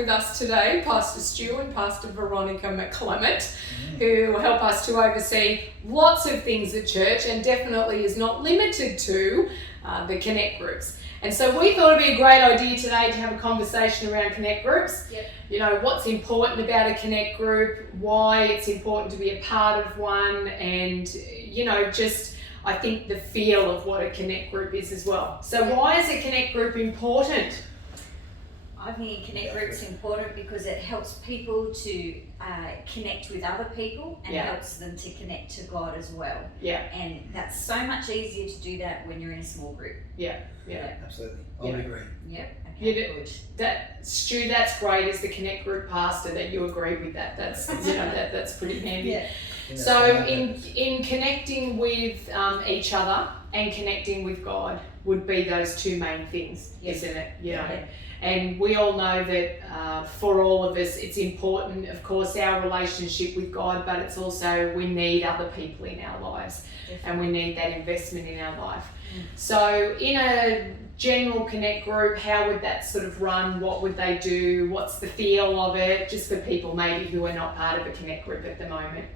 with us today Pastor Stu and Pastor Veronica McClement, who help us to oversee lots of things at church and definitely is not limited to the Connect groups. And so we thought it'd be a great idea today to have a conversation around Connect groups. Yep. You know, what's important about a Connect group, why it's important to be a part of one, and, you know, just I think the feel of what a Connect group is as well. So why is a Connect group important? I think Connect Group's important because it helps people to connect with other people and helps them to connect to God as well. Yeah. And that's so much easier to do that when you're in a small group. Yeah. Absolutely. I would agree. Yep. You Okay, do- good. That Stu, that's great as the Connect group pastor that you agree with that. That's that's pretty handy. Yeah. So in connecting with each other and connecting with God would be those two main things, isn't it? You know? Yeah. And we all know that for all of us, it's important, of course, our relationship with God, but it's also we need other people in our lives. And we need that investment in our life. So in a general Connect group, how would that sort of run? What would they do? What's the feel of it? Just for people maybe who are not part of a Connect group at the moment.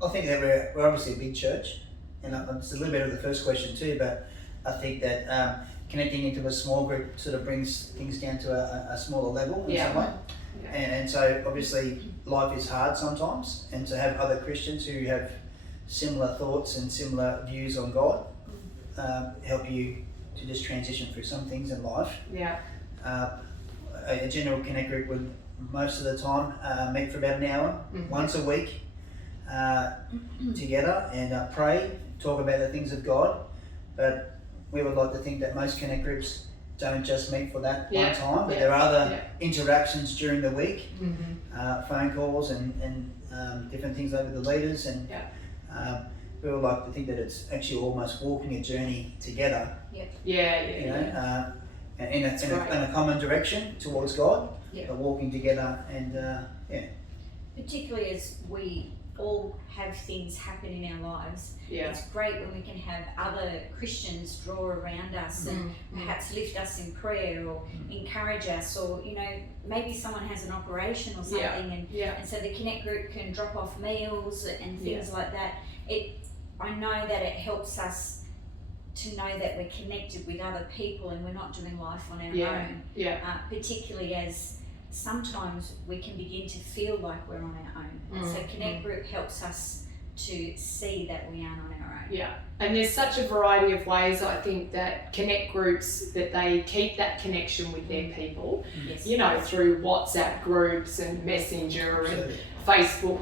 I think that we're obviously a big church, and it's a little bit of the first question too, but I think that connecting into a small group sort of brings things down to a smaller level in some way. Yeah. And so obviously life is hard sometimes, and to have other Christians who have similar thoughts and similar views on God help you to just transition through some things in life. Yeah. A general Connect group would most of the time meet for about an hour, once a week, together and pray, talk about the things of God. But we would like to think that most Connect groups don't just meet for that one time, but there are other interactions during the week, phone calls and different things over the leaders, and we would like to think that it's actually almost walking a journey together. You know, in a common direction towards God, but walking together and Particularly as we all have things happen in our lives, it's great when we can have other Christians draw around us and perhaps lift us in prayer or encourage us, or you know, maybe someone has an operation or something and so the Connect group can drop off meals and things like that. I know that it helps us to know that we're connected with other people and we're not doing life on our own. Particularly as sometimes we can begin to feel like we're on our own. So Connect Group helps us to see that we aren't on our own. Yeah, and there's such a variety of ways I think that Connect groups, that they keep that connection with their people, you know, through WhatsApp groups and Messenger and Facebook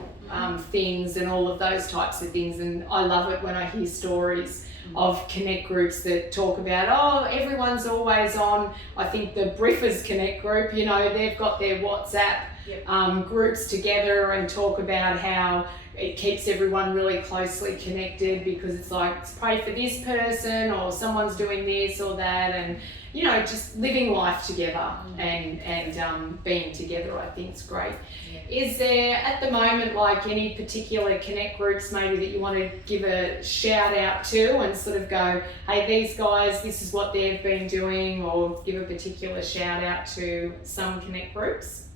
things and all of those types of things. And I love it when I hear stories of Connect groups that talk about, oh, everyone's always on. I think the Briffers Connect group, you know, they've got their WhatsApp groups together and talk about how it keeps everyone really closely connected, because it's like, pray for this person or someone's doing this or that, and you know, just living life together and being together, I think is great. Is there at the moment like any particular Connect groups maybe that you want to give a shout out to and sort of go, hey, these guys, this is what they've been doing, or give a particular shout out to some Connect groups?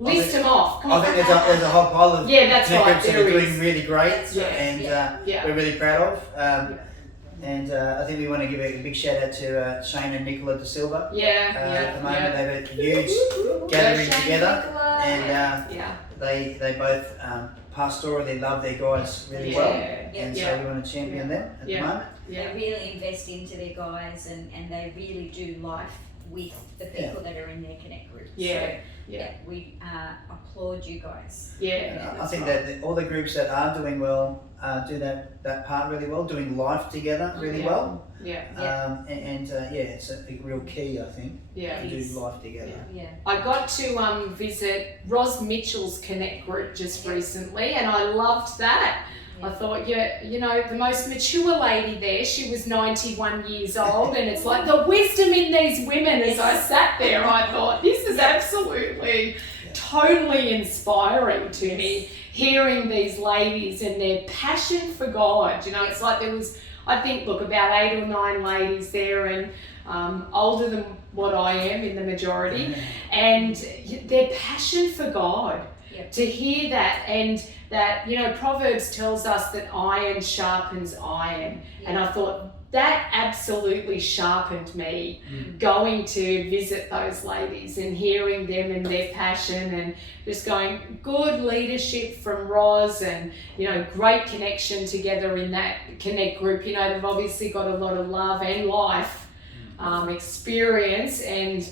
List them off. I think there's a whole pile of that's Connect right, groups that there are doing is. really great, Yeah. we're really proud of. And I think we want to give a big shout out to Shane and Nicola De Silva. At the moment they've had a huge gathering together, and they both pastorally love their guys really well, and so we want to champion them at the moment. They really invest into their guys and they really do life with the people that are in their Connect group. We applaud you guys. I think that all the groups that are doing well do that part really well, doing life together really well. It's a real key, I think, to do life together. I got to visit Ros Mitchell's Connect group just recently, and I loved that. I thought, you know, the most mature lady there, she was 91 years old, and it's like the wisdom in these women. As I sat there, I thought, this is absolutely totally inspiring to me, hearing these ladies and their passion for God. You know, it's like there was, I think, look, about 8 or 9 ladies there, and older than what I am in the majority, and their passion for God. Yep. To hear that, and that, you know, Proverbs tells us that iron sharpens iron, and I thought that absolutely sharpened me, going to visit those ladies and hearing them and their passion, and just going, good leadership from Roz, and, you know, great connection together in that Connect group. You know, they've obviously got a lot of love and life experience, and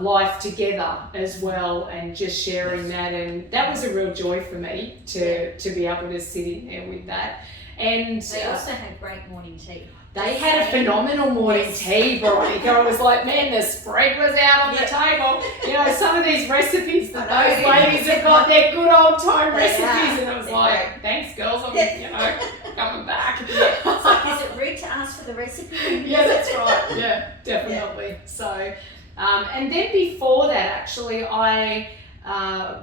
life together as well, and just sharing that, and that was a real joy for me to be able to sit in there with that. And they also had great morning tea. They had a phenomenal morning tea, Veronica. I was like, man, the spread was out on the table. You know, some of these recipes that those ladies have got, they're good old time recipes, and I was like, thanks girls, I'm, you know, coming back. It's like, is it rude to ask for the recipe? Yeah, that's right. Yeah, definitely. So, and then before that, actually, I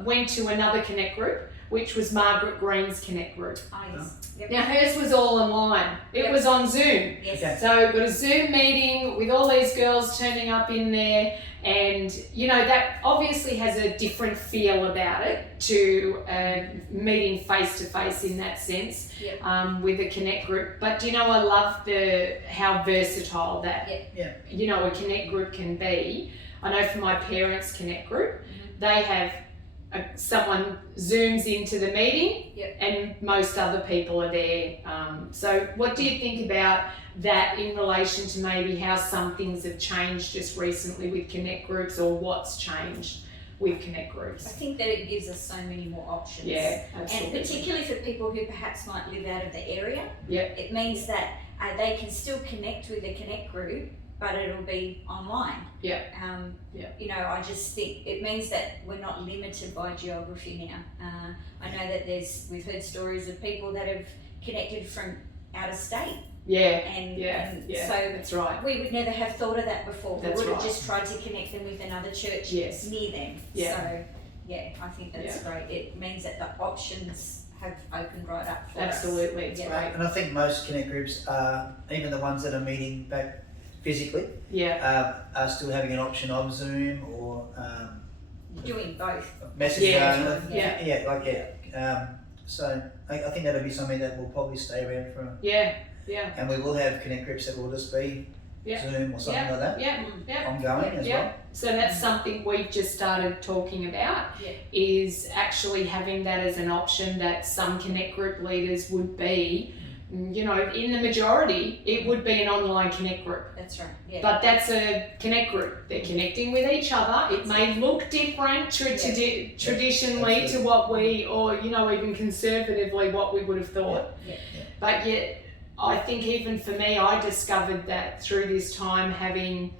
went to another Connect group, which was Margaret Green's Connect group. Oh, yes. Yep. Now hers was all online. It was on Zoom. Yes. Okay. So got a Zoom meeting with all these girls turning up in there, and you know, that obviously has a different feel about it to meeting face to face in that sense. Yep. With a Connect group. But you know, I love how versatile that you know, a Connect group can be. I know for my parents' Connect group, they have someone zooms into the meeting, and most other people are there. So what do you think about that in relation to maybe how some things have changed just recently with Connect groups, or what's changed with Connect groups? I think that it gives us so many more options. Yeah, absolutely. And particularly for people who perhaps might live out of the area, Yep. it means that they can still connect with a Connect group, but it'll be online. Yep. You know, I just think it means that we're not limited by geography now. I know that we've heard stories of people that have connected from out of state. And so that's right. we would never have thought of that before. We would have right. just tried to connect them with another church near them. Yeah. So I think that's great. It means that the options have opened right up for us. Absolutely, it's great. And I think most Connect groups, even the ones that are meeting back physically, are still having an option of Zoom or doing both. Messenger. So I think that'll be something that will probably stay around for. And we will have Connect groups that will just be Zoom or something like that. Ongoing as well. So that's something we've just started talking about, is actually having that as an option, that some Connect group leaders would be, you know, in the majority, it would be an online Connect group. That's right. Yeah. But that's a Connect group. They're connecting with each other. It may look different traditionally to what we, or, you know, even conservatively what we would have thought. But yet, I think even for me, I discovered that through this time having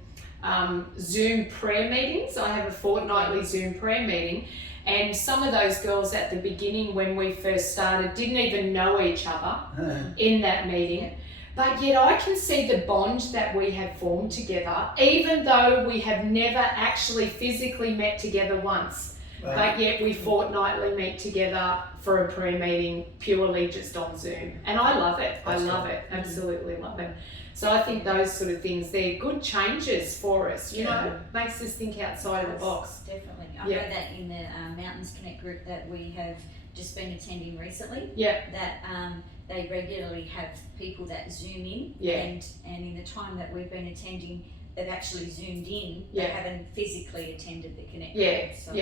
Zoom prayer meetings. I have a fortnightly Zoom prayer meeting, and some of those girls at the beginning when we first started didn't even know each other in that meeting. But yet I can see the bond that we have formed together, even though we have never actually physically met together once. But yet we fortnightly meet together for a prayer meeting purely just on Zoom. And I love it. I love it. Absolutely love it. So I think those sort of things, they're good changes for us, you know, makes us think outside of the box. Definitely. I know that in the Mountains Connect group that we have just been attending recently, that they regularly have people that Zoom in, and in the time that we've been attending, they've actually Zoomed in. They haven't physically attended the Connect group. So,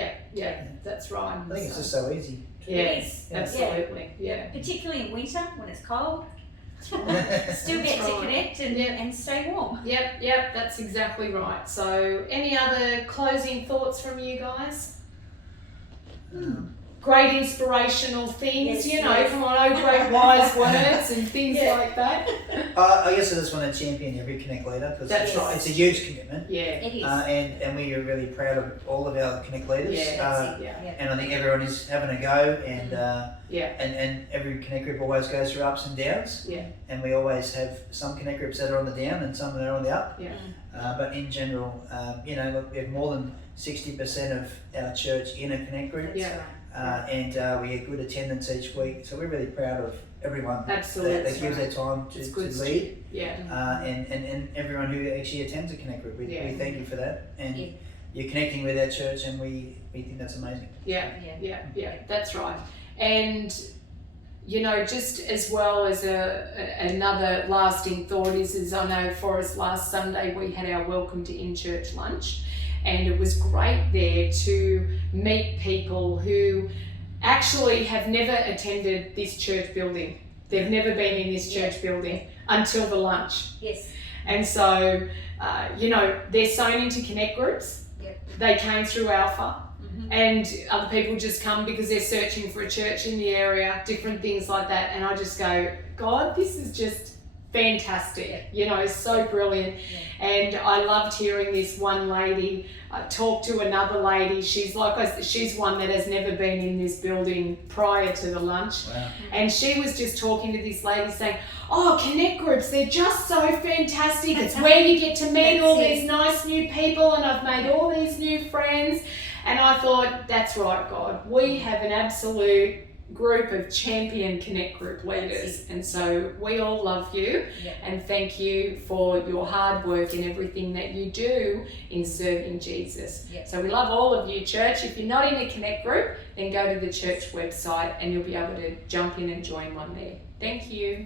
that's right. I think it's just so easy. Yes, absolutely. Particularly in winter when it's cold. Still get to connect and stay warm. Yep, that's exactly right. So, any other closing thoughts from you guys? Great inspirational things, come on, great wise words and things like that. I guess I just want to champion every Connect leader, because it's a huge commitment. It is. And we are really proud of all of our Connect leaders. And I think everyone is having a go, and every Connect group always goes through ups and downs. And we always have some Connect groups that are on the down and some that are on the up. But in general, we have more than 60% of our church in a Connect group. And we get good attendance each week, so we're really proud of everyone Absolutely. that gives their time to lead. Yeah. And everyone who actually attends a Connect group. We thank you for that. And you're connecting with our church, and we think that's amazing. Yeah, that's right. And you know, just as well as another lasting thought is I know for us last Sunday we had our Welcome to In-Church lunch, and it was great there to meet people who actually have never attended this church building. They've never been in this church building until the lunch. Yes. And so, you know, they're sewn into Connect groups. They came through Alpha. And other people just come because they're searching for a church in the area, different things like that. And I just go, God, this is just fantastic, you know, so brilliant. And I loved hearing this one lady talk to another lady. She's she's one that has never been in this building prior to the lunch. Wow. And she was just talking to this lady saying, oh, Connect groups, they're just so fantastic. It's where you get to meet all these nice new people, and I've made all these new friends. And I thought, that's right, God. We have an absolute group of champion Connect group leaders. And so we all love you and thank you for your hard work and everything that you do in serving Jesus. So we love all of you, church. If you're not in a Connect group, then go to the church website and you'll be able to jump in and join one there. Thank you.